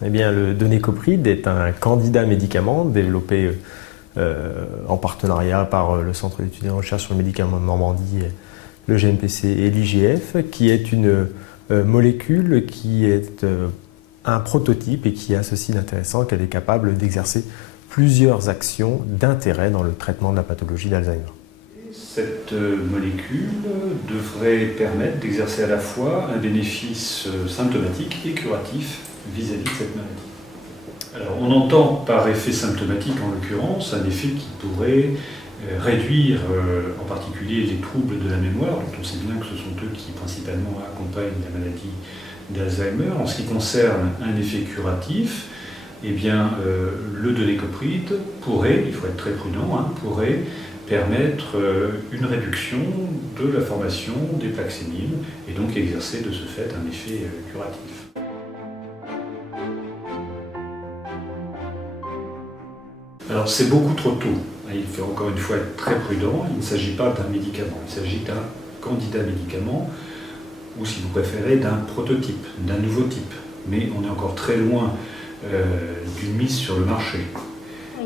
Eh bien, le Donnécopride est un candidat médicament développé en partenariat par le Centre d'études et de recherche sur le médicament de Normandie, le GNPC et l'IGF, qui est une molécule qui est un prototype et qui a ceci d'intéressant qu'elle est capable d'exercer plusieurs actions d'intérêt dans le traitement de la pathologie d'Alzheimer. Cette molécule devrait permettre d'exercer à la fois un bénéfice symptomatique et curatif vis-à-vis de cette maladie. Alors, on entend par effet symptomatique en l'occurrence un effet qui pourrait réduire en particulier les troubles de la mémoire, dont on sait bien que ce sont eux qui principalement accompagnent la maladie d'Alzheimer. En ce qui concerne un effet curatif, eh bien, le Donnécopride pourrait, il faut être très prudent, pourrait permettre une réduction de la formation des plaques séniles et donc exercer de ce fait un effet curatif. Alors c'est beaucoup trop tôt, il faut encore une fois être très prudent, il ne s'agit pas d'un médicament, il s'agit d'un candidat médicament ou si vous préférez d'un prototype, d'un nouveau type, mais on est encore très loin d'une mise sur le marché.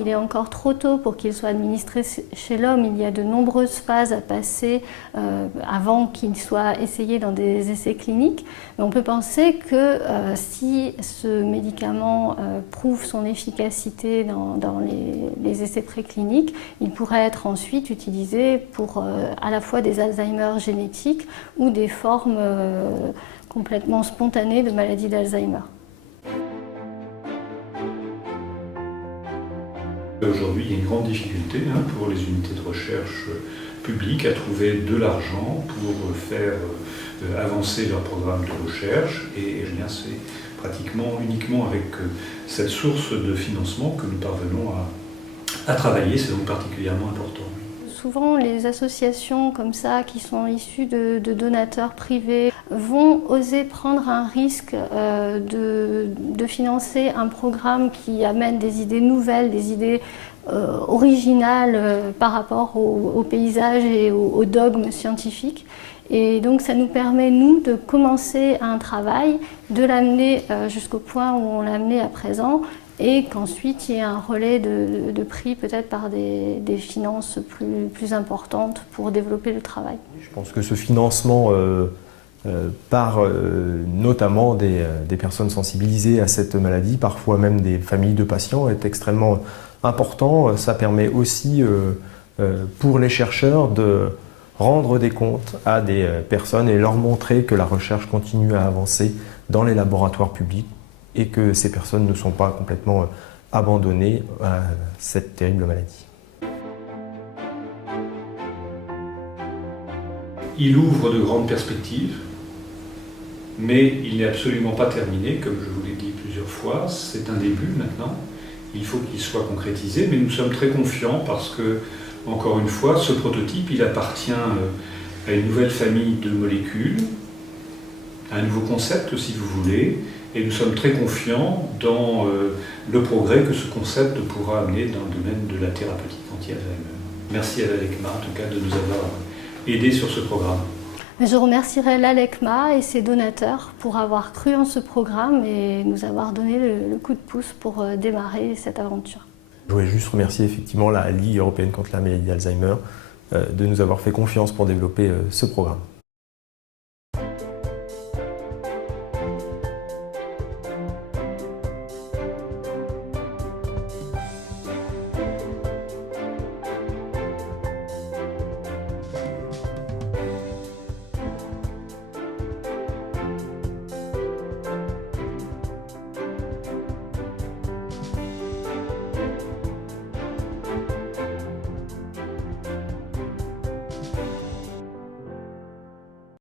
Il est encore trop tôt pour qu'il soit administré chez l'homme. Il y a de nombreuses phases à passer avant qu'il soit essayé dans des essais cliniques. Mais on peut penser que si ce médicament prouve son efficacité dans les essais précliniques, il pourrait être ensuite utilisé pour à la fois des Alzheimer génétiques ou des formes complètement spontanées de maladie d'Alzheimer. Aujourd'hui, il y a une grande difficulté pour les unités de recherche publiques à trouver de l'argent pour faire avancer leur programme de recherche et c'est pratiquement uniquement avec cette source de financement que nous parvenons à travailler, c'est donc particulièrement important. Souvent, les associations comme ça, qui sont issues de donateurs privés, vont oser prendre un risque de financer un programme qui amène des idées nouvelles, des idées originales par rapport au paysage et aux dogmes scientifiques. Et donc ça nous permet, nous, de commencer un travail, de l'amener jusqu'au point où on l'a amené à présent, et qu'ensuite il y ait un relais de prix peut-être par des finances plus importantes pour développer le travail. Je pense que ce financement par notamment des personnes sensibilisées à cette maladie, parfois même des familles de patients, est extrêmement important. Ça permet aussi pour les chercheurs de rendre des comptes à des personnes et leur montrer que la recherche continue à avancer dans les laboratoires publics et que ces personnes ne sont pas complètement abandonnées à cette terrible maladie. Il ouvre de grandes perspectives, mais il n'est absolument pas terminé, comme je vous l'ai dit plusieurs fois. C'est un début maintenant. Il faut qu'il soit concrétisé, mais nous sommes très confiants parce que, encore une fois, ce prototype, il appartient à une nouvelle famille de molécules, à un nouveau concept, si vous voulez, et nous sommes très confiants dans le progrès que ce concept pourra amener dans le domaine de la thérapeutique anti-Alzheimer. Merci à l'ALECMA, en tout cas, de nous avoir aidés sur ce programme. Je remercierai l'ALECMA et ses donateurs pour avoir cru en ce programme et nous avoir donné le coup de pouce pour démarrer cette aventure. Je voulais juste remercier effectivement la Ligue européenne contre la maladie d'Alzheimer de nous avoir fait confiance pour développer ce programme.